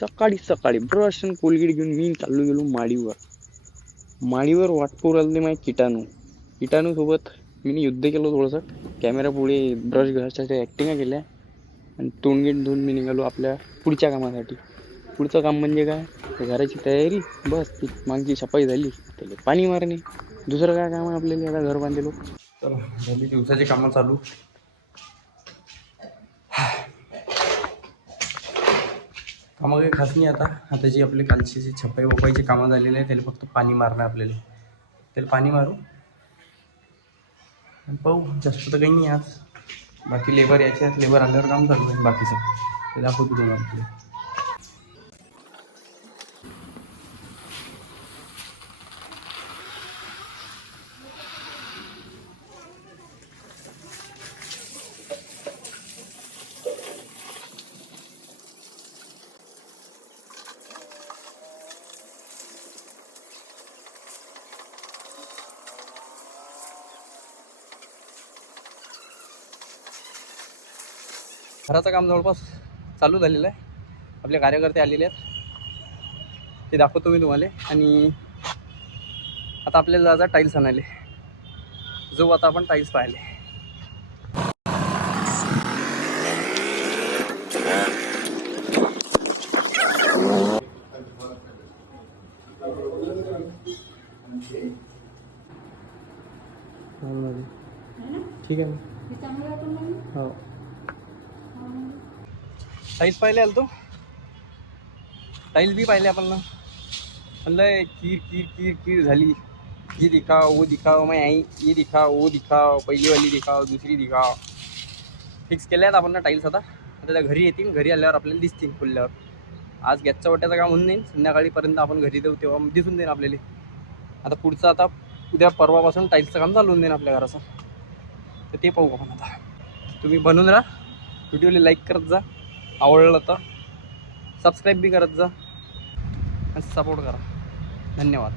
सकाळी सकाळी ब्रश आणि कोलगेट घेऊन मी चाललो गेलो माडीवर वाट पाहू राहिले माझ्या किटाणू सोबत मी युद्ध केलं थोडंसं. कॅमेरा पुढे ब्रश घासायच्या ऍक्टिंग केल्या आणि तोंडगेट धुवून मी निघालो आपल्या पुढच्या कामासाठी. पुढचं काम म्हणजे काय, घराची तयारी, बस ती मागची सफाई झाली, त्याला पाणी मारणे. दुसरं काय काम आहे आपल्याला, आता घर बांधलेलो. तर झाली दिवसाची कामं चालू. कामं काही खास नाही. आता जी आपली कालची जी छपाई वपाईची कामं झालेली आहे त्याला फक्त पाणी मारणं आपल्याला. त्याला पाणी मारू आणि पाहू. जास्त तर काही नाही आज. बाकी लेबर याचे आहेत, लेबर आल्यावर काम चालू आहे बाकीचं, ते दाखवतो तुम्हाला आपल्याला. घराचं काम जवळपास चालू झालेलं आहे. आपले कार्यकर्ते आलेले आहेत, ते दाखवतो मी तुम्हाला. आणि आता आपल्याला जायचं टाईल्स आणायले. जो आता आपण टाईल्स पाहिले. ठीक आहे. हो, टाईल्स पाहिले आलो तो. टाईल्स बी पाहिले आपण ना. म्हणलं कीर कीर कीर कीर झाली. ये दिखाओ वो दिखाओ, मैं आई ये दिखाओ वो दिखाओ, पहिली वाली दिखाओ दुसरी दिखाओ. फिक्स केल्या आहेत आपण ना टाईल्स. आता त्या घरी येतील, घरी आल्यावर आपल्याला दिसतील खुलल्यावर. आज गॅसच्या वाट्याचं काम होऊन जाईल, संध्याकाळीपर्यंत आपण घरी जाऊ तेव्हा दिसून देईन आपल्याला. आता पुढचं आता उद्या परवापासून टाईल्सचं काम चालू होऊन देईन आपल्या घराचं. तर ते पाहू आपण. आता तुम्ही बनवून राहा, व्हिडिओला लाईक करत जा, आवडलं तर सबस्क्राईब बी करत जा आणि सपोर्ट करा. धन्यवाद.